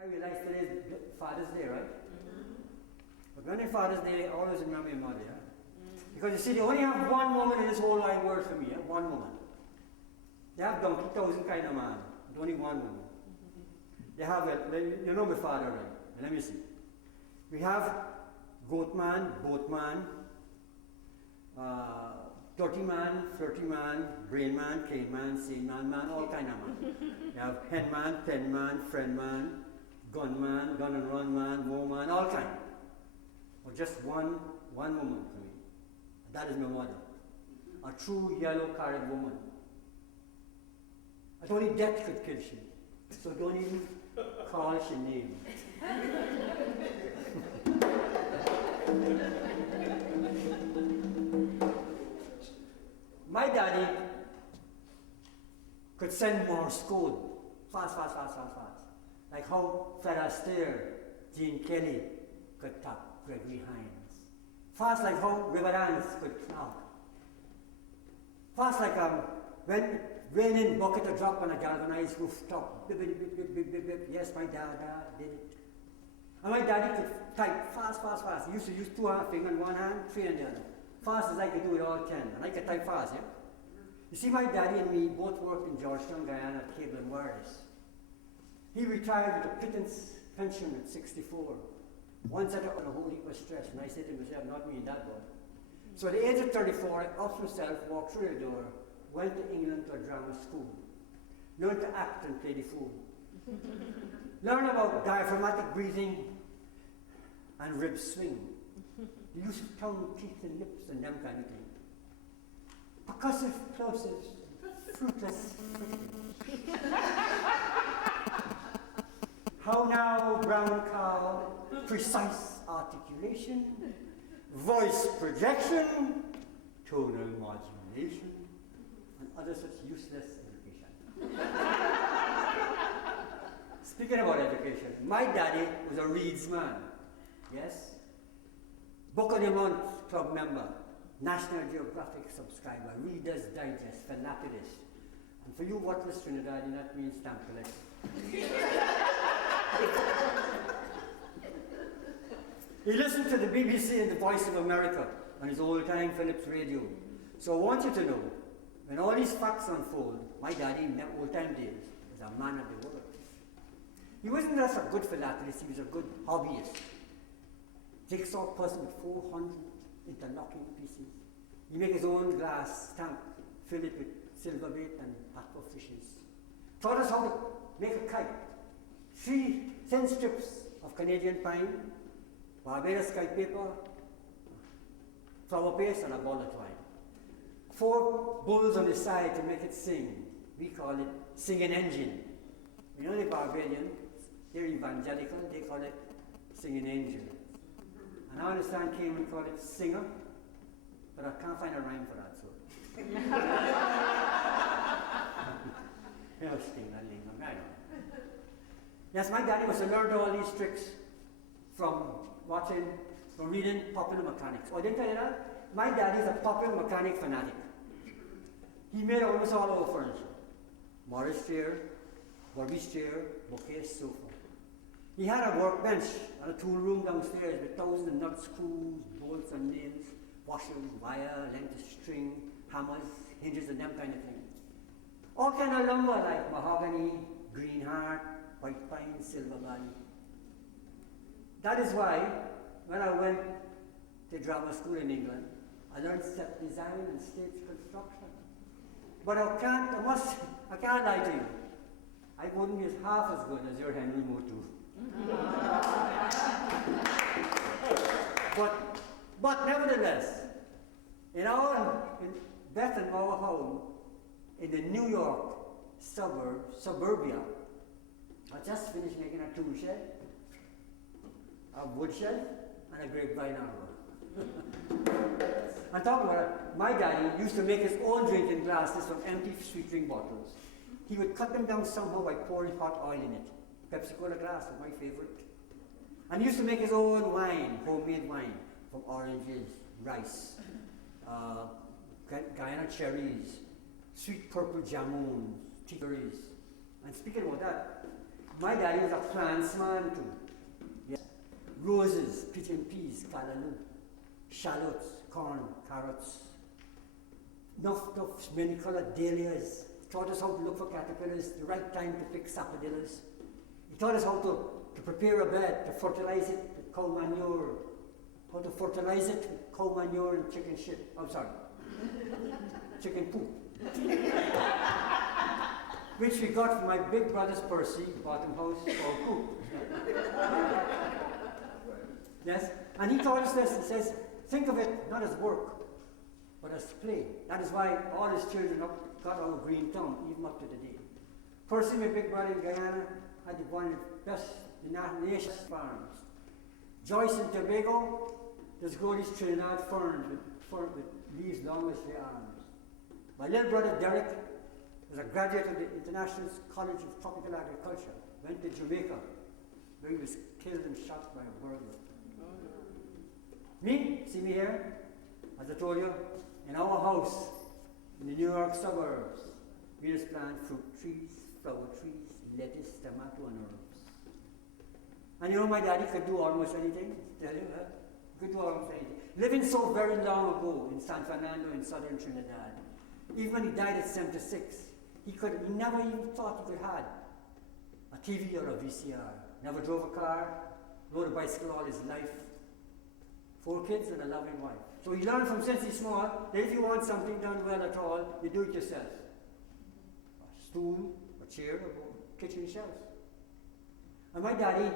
I realize today is Father's Day, right? Mm-hmm. But when it's Father's Day, I always remember your mother, yeah? Mm-hmm. Because you see, they only have one woman in this whole wide world for me, yeah? One woman. They have donkey thousand kind of man, but only one woman. Mm-hmm. They have, you know my father, right? Let me see. We have goat man, boat man, dirty man, flirty man, brain man, cane man, sane man, all kind of man. You have hen man, pen man, friend man, gun and run man, woman, all kind. But just one woman for me. That is my mother. A true yellow carrot woman. But only death could kill she. So don't even call she name. My daddy could send Morse code fast. Like how Fred Astaire, Gene Kelly could tap Gregory Hines. Fast like how Riverdance could talk. Fast like when raining bucket a drop on a galvanized rooftop. Bip, bip, bip, bip, bip, bip, bip. Yes, my dad did it. And my daddy could type fast. He used to use 2 fingers in one hand, 3 in the other. Fast as I could do it all 10. And I could type fast, yeah? You see, my daddy and me both worked in Georgetown, Guyana at Cable and Wireless. He retired with a pittance pension at 64. Once I took on a whole heap of stress, and I said to myself, not me and that boy. So at the age of 34, I upped myself, walked through the door, went to England to a drama school, learned to act and play the fool, learned about diaphragmatic breathing and rib swing, the use of tongue, teeth and lips and them kind of thing. Percussive plosives, fruitless How now, brown cow, precise articulation, voice projection, tonal modulation, and other such useless education. Speaking about education, my daddy was a Reeds man, yes? Book of the Month Club member, National Geographic subscriber, Reader's Digest, philanthropist. And for you worthless Trinidadian, that means stamp collector. He listened to the BBC and the Voice of America on his old-time Philips radio. So I want you to know, when all these facts unfold, my daddy in the old-time days was a man of the world. He wasn't just a good philanthropist, he was a good hobbyist. Jigsaw puzzle with 400 interlocking pieces. He made his own glass tank, fill it with silver bait and aqua fishes. Taught us how to make a kite. 3 thin strips of Canadian pine, Barbados kite paper, flower paste and a ball of twine. 4 bulls on the side to make it sing. We call it singing engine. You know the Barbadians, they're evangelical, they call it singing angel. And I understand Cayman call it singer, but I can't find a rhyme for that, so. Yes, my daddy must have learned all these tricks from reading Popular Mechanics. Oh, I didn't tell you that? My daddy is a Popular Mechanic fanatic. He made almost all our furniture. Morris chair, Bobby's chair, bookcase, sofa. He had a workbench and a tool room downstairs with thousands of nuts, screws, bolts and nails, washers, wire, length of string, hammers, hinges and them kind of things. All kind of lumber like mahogany, green heart, white pine, silver valley. That is why when I went to drama school in England, I learned set design and stage construction. But I can't lie to you. I wouldn't be half as good as your Henry Muttoo. but nevertheless, in Beth and our home in the New York suburbia, I just finished making a tool shed, a wood shed, and a grapevine arbor. And talking about it, my daddy used to make his own drinking glasses from empty sweet drink bottles. He would cut them down somehow by pouring hot oil in it. Pepsi-Cola glass was my favorite. And he used to make his own wine, homemade wine, from oranges, rice, Guyana cherries, sweet purple jamuns, tea berries. And speaking about that, My daddy was a plantsman too. Yes. Roses, pigeon peas, callaloo, shallots, corn, carrots, nuff, many colored dahlias. Taught us how to look for caterpillars, the right time to pick sapodillas. He taught us how to prepare a bed, to fertilize it with cow manure, how to fertilize it with cow manure and chicken shit. I'm sorry, chicken poop. Which we got from my big brother's Percy, bottom house, or poop. Yes? And he taught us this, he says, think of it not as work, but as play. That is why all his children got out of green tongue, even up to today. Percy, my big brother in Guyana, had one of the best in that nation's farms. Joyce in Tobago, there's grow these Trinidad ferns with leaves long as their arms. My little brother Derek was a graduate of the International College of Tropical Agriculture, went to Jamaica, where he was killed and shot by a burglar. Me, see me here, as I told you, in our house in the New York suburbs, we just plant fruit trees, flower trees, lettuce, tomato, and herbs. And you know, my daddy could do almost anything. Tell you, huh? He could do almost anything. Living so very long ago in San Fernando in southern Trinidad, even when he died at 76, he never even thought he could have a TV or a VCR. Never drove a car, rode a bicycle all his life. 4 kids and a loving wife. So he learned from since he's small that if you want something done well at all, you do it yourself. A stool, a chair, a kitchen shelf. And my daddy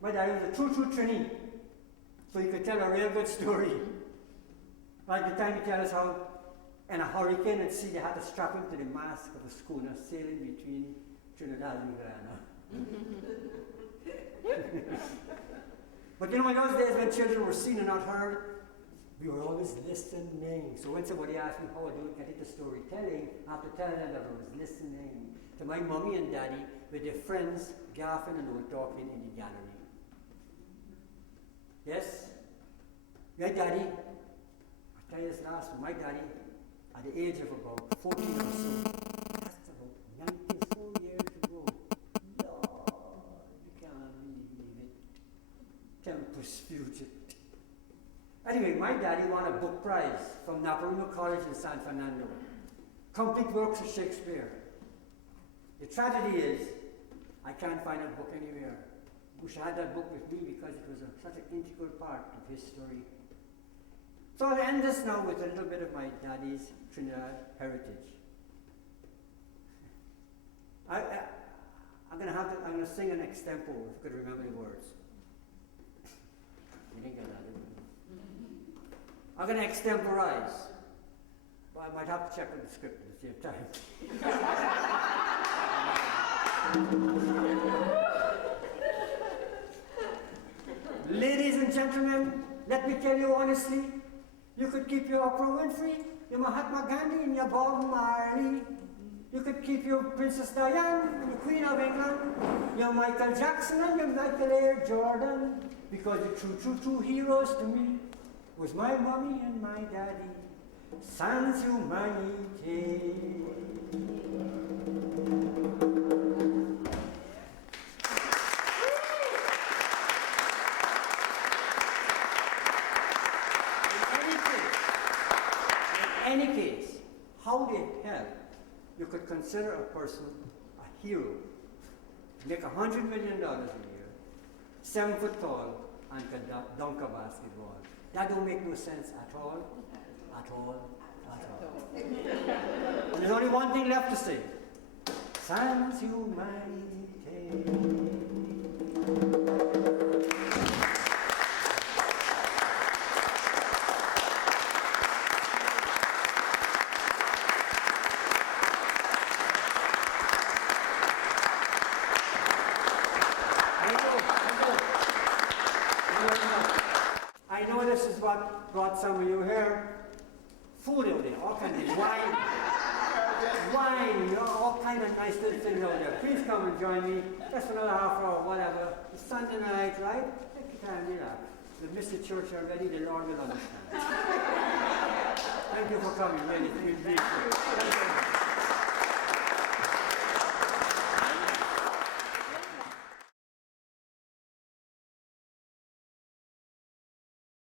was a true Trini. So he could tell a real good story. Like the time he tells us how in a hurricane at sea they had to strap him to the mast of a schooner sailing between Trinidad and Guyana. But you know, in those days when children were seen and not heard, we were always listening. So when somebody asked me how I do it, get into storytelling, I have to tell them that I was listening to my mommy and daddy with their friends, gaffing and they were talking in the gallery. Yes? My daddy, I'll tell you this last one, my daddy, at the age of about 14 or so, that's about 94 years ago. Lord, you can't believe it. Tempus fugit. Anyway, my daddy won a book prize from Naparimo College in San Fernando. Complete works of Shakespeare. The tragedy is, I can't find that book anywhere. Wish I had that book with me because it was such an integral part of his story. So I'll end this now with a little bit of my daddy's Trinidad heritage. I'm gonna sing an extempo if you could remember the words. You didn't get that, did you? I'm gonna extemporize. Well, I might have to check on the script at the same time. Ladies and gentlemen, let me tell you honestly, you could keep your Oprah Winfrey, your Mahatma Gandhi, and your Bob Marley. You could keep your Princess Diana, and your Queen of England, your Michael Jackson, and your Michael Air Jordan. Because the true heroes to me was my mommy and my daddy. Sans humanité. In any case, how the hell you could consider a person a hero, make $100 million a year, 7 foot tall, and can dunk a basketball? That don't make no sense at all, at all, at all. And there's only one thing left to say. Sans humanité. I know this is what brought some of you here. Food out there, all kinds of wine, you know, all kinds of nice little things out there. Please come and join me. Just for another half hour, whatever. It's Sunday night, right? Take your time, relax. We've missed the church already, the Lord will understand. Thank you for coming, really.